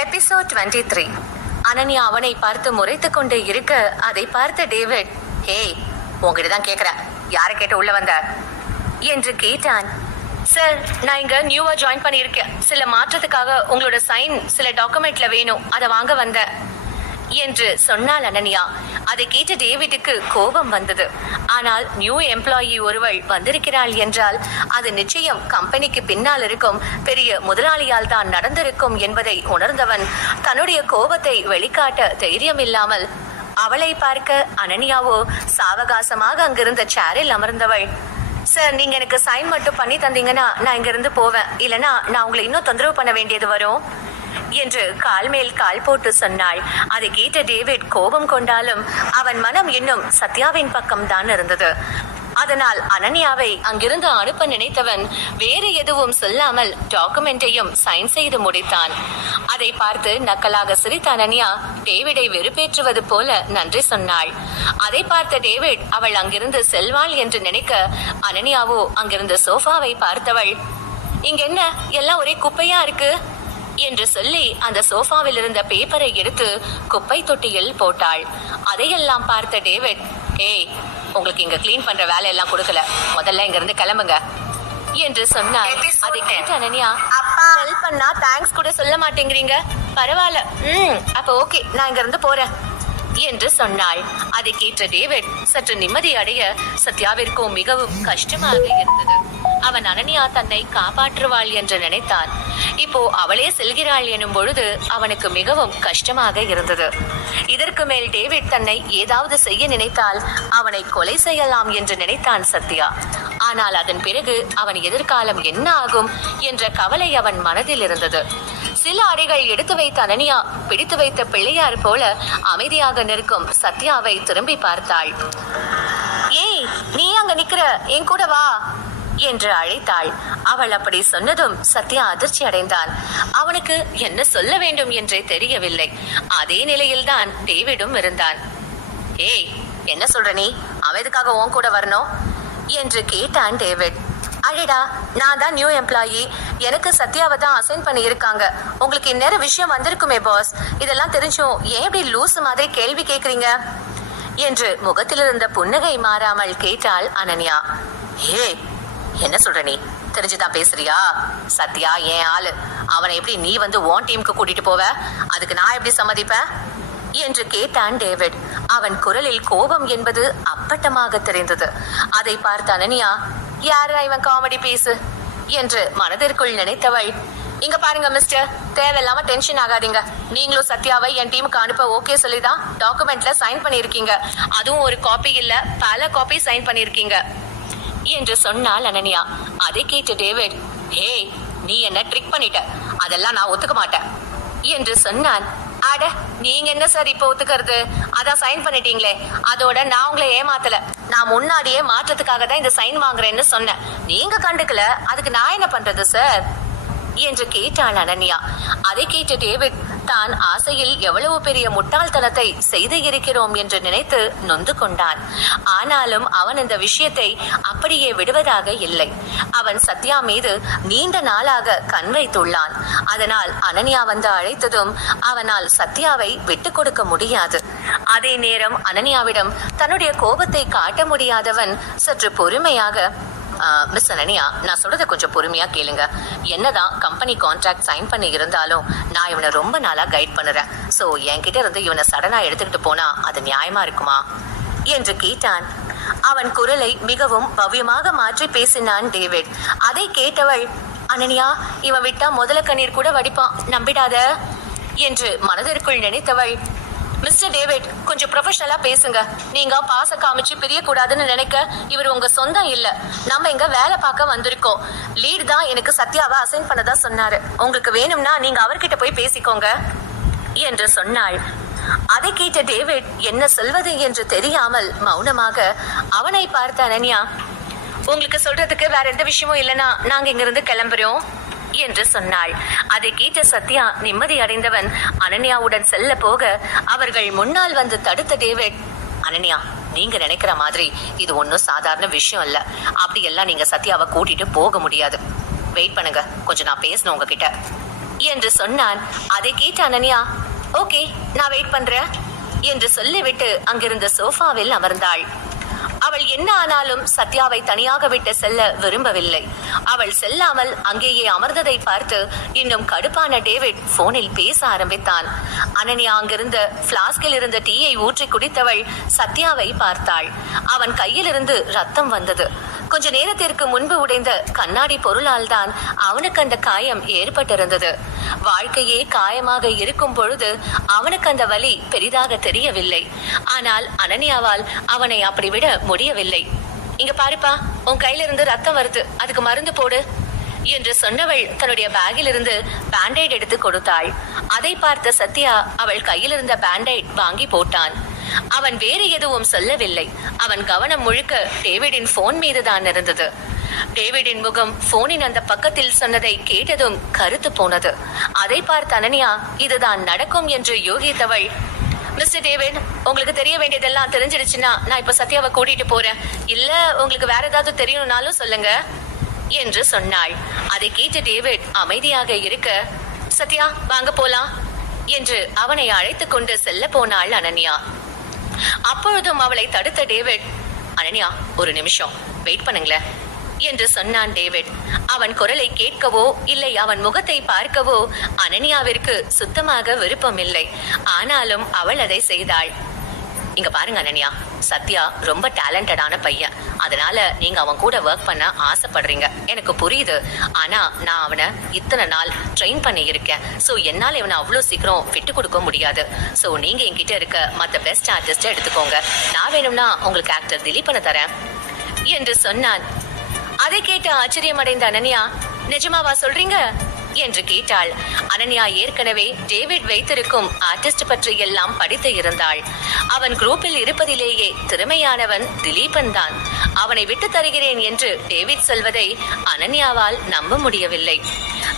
Episode 23. Ananya அவனை பார்த்து முறைத்துக் கொண்டே இருக்க அதை பார்த்த டேவிட், ஹேய், உங்ககிட்ட தான் கேட்கிறேன், யாரை கேட்டு உள்ள வந்த என்று கேட்டான். சார், நான் இங்க நியூவா ஜாயின் பண்ணியிருக்கேன். சில மாற்றத்துக்காக உங்களோட சைன் சில டாக்குமெண்ட்ல வேணும், அதை வாங்க வந்தேன் என்று சொன்னாள் அனன்யா. அதை கேட்ட டேவிட்டுக்கு கோபம் வந்தது. ஆனால் நியூ எம்ப்ளாயி ஒருவள் வந்திருக்கிறாள் என்றால் அது நிச்சயம் கம்பெனிக்கு பின்னால் இருக்கும் பெரிய முதலாளியால் தான் நடந்திருக்கும் என்பதை உணர்ந்தவன் தன்னுடைய கோபத்தை வெளிக்காட்ட தைரியம் இல்லாமல் அவளை பார்க்க அனன்யாவோ சாவகாசமாக அங்கிருந்த சேரில் அமர்ந்தவள், சார், நீங்க எனக்கு சைன் மட்டும் பண்ணி தந்தீங்கன்னா நான் இங்கிருந்து போவேன், இல்லைன்னா நான் உங்களை இன்னும் தொந்தரவு பண்ண வேண்டியது வரும் என்று கால் மேல் கால் போட்டு சொன்னாள். அதை கேட்ட டேவிட் கோபம் கொண்டாலும் அவன் மனம் இன்னும் சத்யாவின் பக்கம் தான் இருந்தது. அதனால் அனன்யாவை அங்கிருந்து அனுப்ப நினைத்தவன் வேறு எதுவும் சொல்லாமல் டாக்குமெண்ட்டையும் சைன் செய்து முடித்தான். அதை பார்த்து நக்கலாக சிரித்த அனன்யா டேவிடை வெறுப்பேற்றுவது போல நன்றி சொன்னாள். அதை பார்த்த டேவிட் அவள் அங்கிருந்து செல்வாள் என்று நினைக்க அனன்யாவோ அங்கிருந்த சோஃபாவை பார்த்தவள், இங்க என்ன எல்லாம் ஒரே குப்பையா இருக்கு என்று சொல்லி அந்த சோஃபாவில் இருந்த பேப்பரை எடுத்து குப்பை தொட்டியில் போட்டாள். அதையெல்லாம் பார்த்த டேவிட், ஏய், உங்களுக்கு இங்க கிளீன் பண்ற வேலையெல்லாம் கொடுக்கல, முதல்ல இங்க இருந்து கிளம்புங்க என்று சொன்னார். அதை கேட்ட அனன்யா, ஹெல்ப் பண்ணா தேங்க்ஸ் கூட சொல்ல மாட்டேங்கிறீங்க, பரவாயில்ல, அப்ப ஓகே, நான் இங்க இருந்து போறேன் என்று சொன்னாள். அதை கேட்ட டேவிட் சற்று நிம்மதி அடைய சத்யாவிற்கும் மிகவும் கஷ்டமாக இருந்தது. அவன் அனன்யா தன்னை காப்பாற்றுவாள் என்று நினைத்தான். இப்போ அவளே செல்கிறாள் எனும் பொழுது அவனுக்கு மிகவும் கஷ்டமாக இருந்தது. இதற்கு மேல் டேவிட் தன்னை ஏதாவது செய்ய நினைத்தால் அவனை கொலை செய்யலாம் என்று நினைத்தான் சத்யா. ஆனால் அதன் பிறகு அவன் எதிர்காலம் என்ன ஆகும் என்ற கவலை அவன் மனதில் இருந்தது. சில அறைகள் எடுத்து வைத்த அனன்யா பிடித்து வைத்த பிள்ளையார் போல அமைதியாக நிற்கும் சத்யாவை திரும்பி பார்த்தாள். ஏய், நீ அங்க நிக்கிற, என் கூட வா என்று அழைத்தாள். அவள் அப்படி சொன்னதும் சத்யா அதிர்ச்சி அடைந்தான். அவனுக்கு என்ன சொல்ல வேண்டும் என்றே தெரியவில்லை. அதே நிலையில்தான் டேவிடும் இருந்தான். ஏய், என்ன சொல்ற நீ? அவன் எதுக்காக உன் கூட வரணும் என்று கேட்டான் டேவிட். அடடா, நான் தான் நியூ எம்ப்ளாயி, எனக்கு சத்யாவை தான் அசைன் பண்ணி இருக்காங்க. உங்களுக்கு இந்நேரம் விஷயம் வந்திருக்குமே பாஸ், இதெல்லாம் தெரிஞ்சும் ஏன் இப்படி லூசு மாதிரி கேள்வி கேக்குறீங்க என்று முகத்தில் இருந்த புன்னகை மாறாமல் கேட்டாள் அனன்யா. ஏய், என்ன சொல்ற நீ? தெரிஞ்சுதான் பேசுறியா? சத்யா ஏன் ஆளு, அவனை எப்படி நீ வந்து உன் டீமுக்கு கூட்டிட்டு போவ? அதுக்கு நான் எப்படி சம்மதிப்பேன் என்று கேட்டான் டேவிட். அவன் குரலில் கோபம் என்பது அப்பட்டமாக தெரிந்தது. அதை பார்த்த அனன்யா, யாரா இவன் காமெடி பீஸு என்று மனதிற்குள் நினைத்தவள், இங்க பாருங்க மிஸ்டர், தேவையில்லாம டென்ஷன் ஆகாதீங்க. நீங்களும் சத்யாவை என் டீமுக்கு அனுப்ப ஓகே சொல்லிதான் டாக்குமெண்ட்ல சைன் பண்ணிருக்கீங்க. அதுவும் ஒரு காப்பி இல்ல, பல காப்பி சைன் பண்ணிருக்கீங்க என்று சொன்னாள் அனன்யா. அதை கேட்டு டேவிட், ஹேய், நீ என்ன ட்ரிக் பண்ணிட்ட, அதெல்லாம் நான் ஒத்துக்க மாட்டேன் என்று சொன்னான். அட, நீங்க என்ன சார் இப்ப ஒத்துக்கிறது? அதான் சைன் பண்ணிட்டீங்களே, அதோட நான் உங்களை ஏமாத்தல. நான் முன்னாடியே மாற்றத்துக்காக தான் இந்த சைன் வாங்குறேன்னு சொன்னேன், நீங்க கண்டுக்கல, அதுக்கு நான் என்ன பண்றது சார் என்று கேட்டாள் அனன்யா. அதை கேட்டு டேவிட் தான் ஆசையில் எவ்வளவு பெரிய முட்டாள்தனத்தை செய்து இருக்கிறோம் என்று நினைத்து நொந்து கொண்டான். ஆனாலும் அவன் இந்த விஷயத்தை அப்படியே விடுவதாக இல்லை. அவன் சத்யா மீது நீண்ட நாளாக கண் வைத்துள்ளான். அதனால் அனன்யா வந்து அழைத்ததும் அவனால் சத்யாவை விட்டு கொடுக்க முடியாது. அதே நேரம் அனன்யாவிடம் தன்னுடைய கோபத்தை காட்ட முடியாதவன் சற்று பொறுமையாக, மிஸ் அனன்யா, நான் சொல்றதை கொஞ்சம் பொறுமையா கேளுங்க. என்னதான் கம்பெனி கான்ட்ராக்ட் சைன் பண்ணி இருந்தாலும் நான் இவனை ரொம்ப நாளா கைட் பண்ணுறேன். ஸோ என்கிட்ட இருந்து இவனை சடனா எடுத்துக்கிட்டு போனா அது நியாயமா இருக்குமா என்று கேட்டான். அவன் குரலை மிகவும் பவ்யமாக மாற்றி பேசினான் டேவிட். அதை கேட்டவள், அனன்யா, இவன் விட்டா முதல கண்ணீர் கூட வடிப்பான், நம்பிடாத என்று மனதிற்குள் நினைத்தவள். மிஸ்டர் டேவிட், கொஞ்சம் ப்ரொஃபஷனலா பேசுங்க. நீங்க பாச காமிச்சு பிரியக்கூடாதுன்னு நினைக்க இவர் உங்க சொந்தம் இல்ல. நம்ம இங்க வேலை பார்க்க வந்திருக்கோம். லீட் தான் எனக்கு சத்யாவை அசைன் பண்ணதா சொன்னாரு. உங்களுக்கு வேணும்னா நீங்க அவர்கிட்ட போய் பேசிக்கோங்க என்று சொன்னாள். அதை கேட்ட டேவிட் என்ன சொல்வது என்று தெரியாமல் மௌனமாக அவனை பார்த்த அனன்யா, உங்களுக்கு சொல்றதுக்கு வேற எந்த விஷயமும் இல்லைன்னா நாங்க இங்கிருந்து கிளம்புறோம் என்று சொன்னாள். அதை கேட்ட சத்யா நிம்மதி அடைந்தவன் அனன்யாவுடன் செல்ல போக அவர்கள் முன்னால் வந்து தடுத்த டேவிட், அனன்யா, நீங்க நினைக்கிற மாதிரி இது ஒன்றும் சாதாரண விஷயம் இல்ல. அப்படி எல்லாம் நீங்க சத்யாவை கூட்டிட்டு போக முடியாது. வெயிட் பண்ணுங்க, கொஞ்சம் நான் பேசணும் உங்ககிட்ட என்று சொன்னான். அதை கேட்ட அனன்யா, ஓகே நான் வெயிட் பண்றேன் என்று சொல்லிவிட்டு அங்கிருந்த சோஃபாவில் அமர்ந்தாள். அவள் என்ன ஆனாலும் சத்யாவை தனியாக விட்டு செல்ல விரும்பவில்லை. அவள் செல்லாமல் அங்கேயே அமர்ந்ததை பார்த்து இன்னும் கடுப்பான டேவிட் போனில் பேச ஆரம்பித்தான். அனன்யா அங்கிருந்த பிளாஸ்கில் இருந்த டீயை ஊற்றி குடித்தவள் சத்யாவை பார்த்தாள். அவன் கையில் இருந்து ரத்தம் வந்தது. கொஞ்ச நேரத்திற்கு முன்பு உடைந்த கண்ணாடி பொருளால் தான் அவனுக்கு அந்த காயம் ஏற்பட்டிருந்தது. வாழ்க்கையே காயமாக இருக்கும் பொழுது அவனுக்கு அந்த வலி பெரிதாக தெரியவில்லை. ஆனால் அனன்யாவால் அவனை அப்படி விட முடியவில்லை. இங்க பாருப்பா, உன் கையில இருந்து ரத்தம் வருது, அதுக்கு மருந்து போடு என்று சொன்னவள் தன்னுடைய பேக்கில் இருந்து பேண்டைட் எடுத்து கொடுத்தாள். அதை பார்த்த சத்யா அவள் கையில் இருந்த பேண்டைட் வாங்கி போட்டான். அவன் வேறு எதுவும் சொல்லவில்லை. அவன் கவனம் முழுக்க டேவிடின் போன் மீது தான் இருந்தது. டேவிடின் முகம் போனின் அந்த பக்கத்தில் சொன்னதை கேட்டதும் கருத்து போனது. அதை பார்த்த அனன்யா இதுதான் நடக்கும் என்று யோகித்தவள், மிஸ்டர் டேவிட், உங்களுக்கு தெரிய வேண்டியதெல்லாம் தெரிஞ்சிடுச்சுன்னா நான் இப்ப சத்யாவை கூட்டிட்டு போறேன். இல்ல உங்களுக்கு வேற ஏதாவது தெரியணும்னாலும் சொல்லுங்க என்று சொன்னாள். அதை கேட்டு டேவிட் அமைதியாக இருக்க, சத்யா வாங்க போலாம் என்று அவனை அழைத்து கொண்டு செல்ல போனாள் அனன்யா. அப்பொழுதும் அவளை தடுத்த டேவிட், அனன்யா ஒரு நிமிஷம் வெயிட் பண்ணுங்களேன் என்று சொன்னான் டேவிட். அவன் குரலை கேட்கவோ இல்லை அவன் முகத்தை பார்க்கவோ அனன்யாவிற்கு சுத்தமாக விருப்பம் இல்லை. ஆனாலும் அவள் அதை செய்தாள். இங்க பாருங்க அனன்யா, சத்யா ரொம்ப டேலண்டடான பையன். அதனால நீங்க அவன் கூட ஒர்க் பண்ண ஆசைப்படுறீங்க, எனக்கு புரியுது. ஆனா நான் அவனை இத்தனை நாள் ட்ரெயின் பண்ணி இருக்கேன். சோ என்னால இவனை அவ்வளவு சீக்கிரம் விட்டு கொடுக்க முடியாது. சோ நீங்க என்கிட்ட இருக்க மத்த பெஸ்ட் ஆர்டிஸ்ட எடுத்துக்கோங்க. நான் வேணும்னா உங்களுக்கு ஆக்டர் திலீபனை தரேன் என்று சொன்னான். அதை கேட்டு ஆச்சரியமடைந்த அனன்யா, நிஜமாவா சொல்றீங்க என்று கேட்டாள். அனன்யா ஏற்கனவே டேவிட் வைத்திருக்கும் ஆர்டிஸ்ட் பற்றி எல்லாம் படித்து இருந்தாள். அவன் குரூப்பில் இருப்பதிலேயே திறமையானவன் திலீபன் தான். அவனை விட்டு தருகிறேன் என்று டேவிட் சொல்வதை அனன்யாவால் நம்ப முடியவில்லை.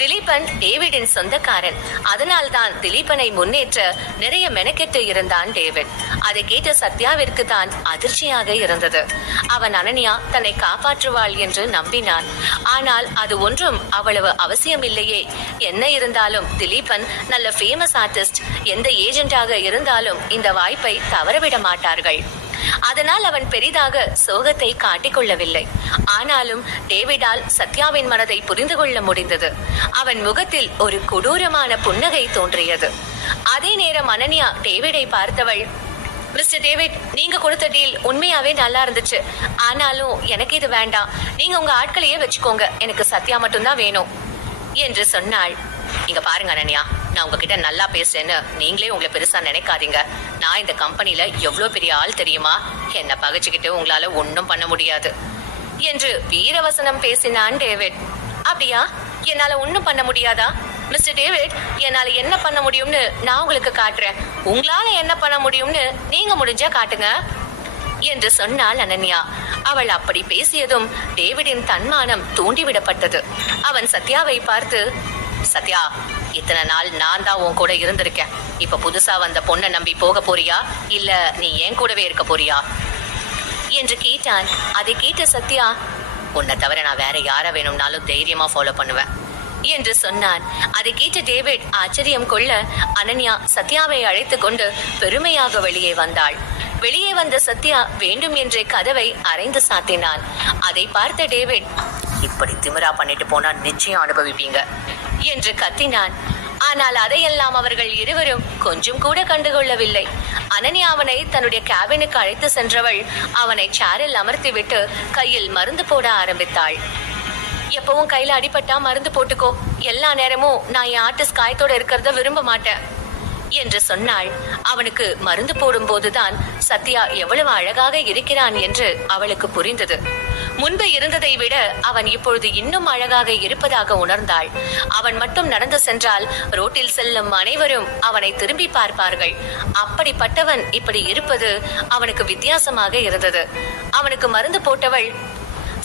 திலீபன் டேவிடின் சொந்தக்காரன். அதனால் தான் திலீபனை முன்னேற்ற நிறைய மெனக்கெட்டு இருந்தான் டேவிட். அதை கேட்ட சத்யாவிற்கு தான் அதிர்ச்சியாக இருந்தது. அவன் அனன்யா தன்னை காப்பாற்றுவாள் என்று நம்பினான். ஆனால் அது ஒன்றும் அவ்வளவு அவசியமில்லையே. என்ன இருந்தாலும் திலீபன் நல்ல ஃபேமஸ் ஆர்டிஸ்ட். எந்த ஏஜென்டாக இருந்தாலும் இந்த வாய்ப்பை தவறவிட மாட்டார்கள். அதனால் அவன் பெரிதாக சோகத்தை காட்டிக்கொள்ளவில்லை. ஆனாலும் டேவிடால் சத்யாவின் மனதை புரிந்து கொள்ள முடிந்தது. அவன் முகத்தில் ஒரு கொடூரமான புன்னகை தோன்றியது. அதே நேரம் அனன்யா டேவிடை பார்த்தவள், மிஸ்டர் டேவிட், நீங்க கொடுத்த டீல் உண்மையாவே நல்லா இருந்துச்சு. ஆனாலும் எனக்கு இது வேண்டாம். நீங்க உங்க ஆட்களையே வச்சுக்கோங்க, எனக்கு சத்யா மட்டும்தான் வேணும் என்று சொன்னாள். இங்க பாருங்க அனன்யா, நான் உங்ககிட்ட நல்லா பேசுறேன்னு நீங்களே உங்களை பெருசா நினைக்காதீங்க. நான் இந்த கம்பெனில எவ்வளவு பெரிய ஆள் தெரியுமா? என்ன பகைச்சுக்கிட்டு உங்களால ஒன்னும் பண்ண முடியாது என்று வீரவசனம் பேசினான் டேவிட். அப்படியா? என்னால ஒன்னும் பண்ண முடியாதா? மிஸ்டர் டேவிட், என்னால என்ன பண்ண முடியும்னு நான் உங்களுக்கு காட்டுறேன். உங்களால என்ன பண்ண முடியும்னு நீங்க முடிஞ்சா காட்டுங்க என்று சொன்னாள் அனன்யா. அவள் அப்படி பேசியதும் டேவிடின் தன்மானம் தூண்டிவிடப்பட்டது. அவன் சத்யாவை பார்த்து, சத்யா, இத்தனை நாள் நான் தான் உன் கூட இருந்திருக்கேன். இப்ப புதுசா வந்த பொண்ணை நம்பி போக போறியா, இல்ல நீ என் கூடவே இருக்க போறியா என்று கேட்டான். அதை கேட்ட சத்யா, உன்னை தவிர நான் வேற யார வேணும்னாலும் தைரியமா ஃபாலோ பண்ணுவேன் என்று சொன்னான். அதை கேட்ட டேவிட் ஆச்சரியம் கொள்ள அனன்யா சத்யாவை அழைத்து கொண்டு பெருமையாக வெளியே வந்தாள். வெளியே வந்த சத்யா வேண்டும் என்றே கதவை அரைந்து சாத்தினான். அதை பார்த்த டேவிட், இப்படி திமிரா பண்ணிட்டு போனா நிச்சயம் அனுபவிப்பீங்க என்று கத்தினான். ஆனால் அதையெல்லாம் அவர்கள் இருவரும் கொஞ்சம் கூட கண்டுகொள்ளவில்லை. அனன்யா அவனை தன்னுடைய கேபினுக்கு அழைத்து சென்றவள் அவனை சேரில் அமர்த்திவிட்டு கையில் மருந்து போட ஆரம்பித்தாள். எப்பவும் கையில அடிபட்டா மருந்து போட்டுக்கோ, எல்லா நேரமும் நான் என் ஆர்டிஸ்ட் காயத்தோட இருக்கிறத விரும்ப மாட்டேன் என்று சொன்னாள். அவனுக்கு மருந்து போடும் போதுதான் சத்யா எவ்வளவு அழகாக இருக்கிறான் என்று அவளுக்கு புரிந்தது. முன்பு இருந்ததை விட அவன் இப்பொழுது இன்னும் அழகாக இருப்பதாக உணர்ந்தாள். அவன் மட்டும் நடந்து சென்றால் ரோட்டில் செல்லும் அனைவரும் அவனை திரும்பி பார்ப்பார்கள். அப்படிப்பட்டவன் இப்படி இருப்பது அவனுக்கு வித்தியாசமாக இருந்தது. அவனுக்கு மருந்து போட்டவள்,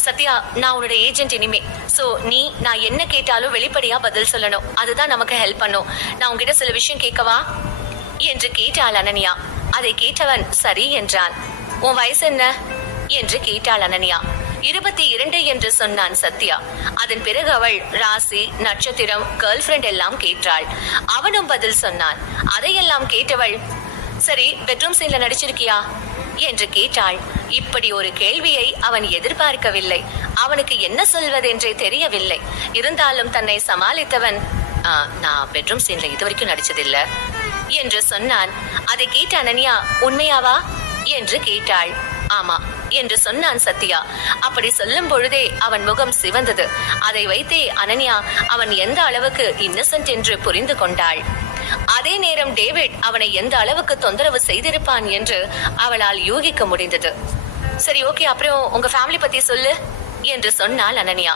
சத்யா, நான் உன்னோட ஏஜென்ட் இனிமே. சோ நீ நான் என்ன கேட்டாலும் வெளிப்படையா பதில் சொல்லணும். அதுதான் நமக்கு ஹெல்ப் பண்ணும். நான் உன்கிட்ட சில விஷயம் கேட்கவா என்று கேட்டாள் அனன்யா. அதை கேட்டவன் சரி என்றான். உன் வயசு என்ன என்று கேட்டாள் அனன்யா. 22 என்று சொன்னான் சத்யா. அதன் பிறகு அவள் ராசி, நட்சத்திரம், கேர்ள் ஃபிரெண்ட் எல்லாம் கேட்டாள். அவனும் பதில் சொன்னான். அதையெல்லாம் கேட்டவள், சரி பெட்ரூம் சீன்ல நடிச்சிருக்கியா என்று கேட்டாள். இப்படி ஒரு கேள்வியை அவன் எதிர்பார்க்கவில்லை. அவனுக்கு என்ன சொல்வதென்றே தெரியவில்லை. இருந்தாலும் தன்னை சமாளித்தவன், நான் பெட்ரூம் சீன்ல இதுவரைக்கும் நடிச்சதில்லை என்று சொன்னான். அதை கேட்ட அனன்யா, உண்மையாவா என்று கேட்டாள். ஆமா என்று சொன்னான் சத்யா. அப்படி சொல்லும் பொழுதே அவன் முகம் சிவந்தது. அதை வைத்தே அனன்யா அவன் எந்த அளவுக்கு இன்னசென்ட் என்று புரிந்து கொண்டாள். அதே நேரம் டேவிட் அவனை எந்த அளவுக்கு தொந்தரவு செய்திருப்பான் என்று அவளால் யூகிக்க முடிந்தது. சரி ஓகே, அப்புறம் உங்க ஃபேமிலி பத்தி சொல்லு என்று சொன்னாள் அனன்யா.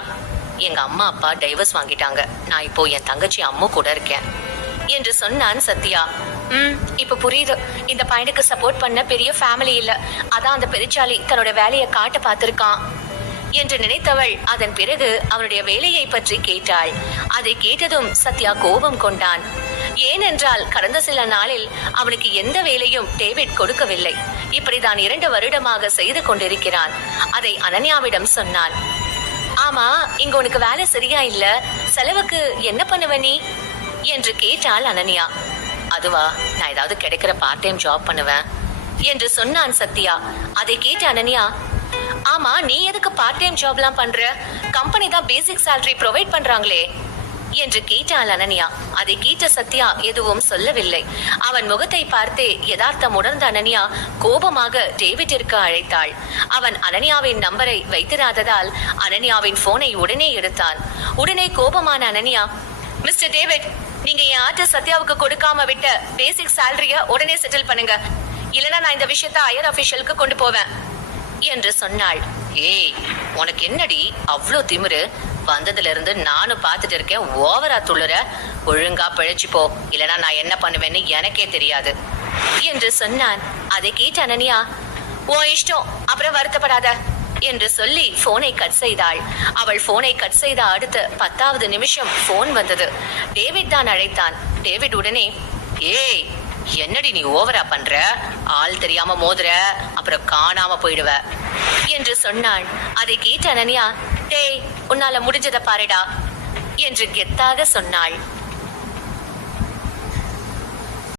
எங்க அம்மா அப்பா டைவர்ஸ் வாங்கிட்டாங்க. நான் இப்போ என் தங்கச்சி அம்மு கூட இருக்கேன் என்று சொன்னான் சத்யா. இப்ப புரியுது. இந்த பையனுக்கு சப்போர்ட் பண்ண பெரிய ஃபேமிலி இல்ல, அதான் அந்த பெருச்சாலி தன்னோட வேலையை காட்ட பார்த்திருக்கான் என்று நினைத்தவள் அதன் பிறகு அவனுடைய வேலையை பற்றி கேட்டாள். அதை கேட்டதும் சத்யா கோபம் கொண்டான். ஏனென்றால் கடந்த சில நாளில் அவனுக்கு எந்த வேலையும் டேவிட் கொடுக்கவில்லை. இப்படிதான் 2 வருடமாக செய்து கொண்டிருக்கிறான். அதை அனன்யாவிடம் சொன்னான். ஆமா, இங்க உனக்கு வேலை சரியா இல்ல, செலவுக்கு என்ன பண்ணுவ நீ என்று கேட்டாள் அனன்யா. அதுவா, நான் ஏதாவது கிடைக்கிற பார்ட் டைம் ஜாப் பண்ணுவேன் என்று சொன்னான் சத்யா. அதை கேட்ட அனன்யா, ஆமா நீ எதுக்கு பார்ட் டைம் ஜாப்லாம் பண்ற? கம்பெனி தான் பேசிக் சேலரி ப்ரொவைட் பண்றாங்களே என்று கேட்டாள் அனன்யா. அதை கேட்ட சத்யா எதுவும் சொல்லவில்லை. அவன் முகத்தை பார்த்தே யதார்த்தம் உணர்ந்த அனன்யா கோபமாக டேவிட்டிற்கு அழைத்தாள். அவன் அனன்யாவின் நம்பரை வைத்திராததால் அனன்யாவின் போனை உடனே எடுத்தான். உடனே கோபமான அனன்யா, மிஸ்டர் டேவிட், நீங்க என் ஆர்டர் சத்யாவுக்கு கொடுக்காம விட்ட பேசிக் சேலரிய உடனே செட்டில் பண்ணுங்க, இல்லனா நான் இந்த விஷயத்தை ஹையர் அபிஷியலுக்கு கொண்டு போவேன் என்று சொன்னாள். ஏய், உனக்கு என்னடி அவ்வளோ திமிரு? வந்ததுல இருந்து நானும் பார்த்துட்டு இருக்கேன், ஓவரா துள்ளுற. ஒழுங்கா பிழைச்சு போ, இல்லனா நான் என்ன பண்ணுவேன்னு எனக்கே தெரியாது என்று சொன்னான். அதை கேட்ட அனன்யா, ஓ இஷ்டம், அப்புறம் வருத்தப்படாத என்று சொல்லி போனை கட் செய்தாள். அவள் போனை கட் செய்த அடுத்த 10வது நிமிஷம் போன் வந்தது. டேவிட் தான் அழைத்தான். டேவிட் உடனே, ஏய் என்னடி நீ ஓவரா பண்ற? ஆள் தெரியாம மோதுற, அப்புறம் காணாம போயிடுவ என்று சொன்னாள். அதை கேட்ட அனன்யா, டேய் உன்னால முடிஞ்சத பாருடா என்று கெத்தாக சொன்னாள்.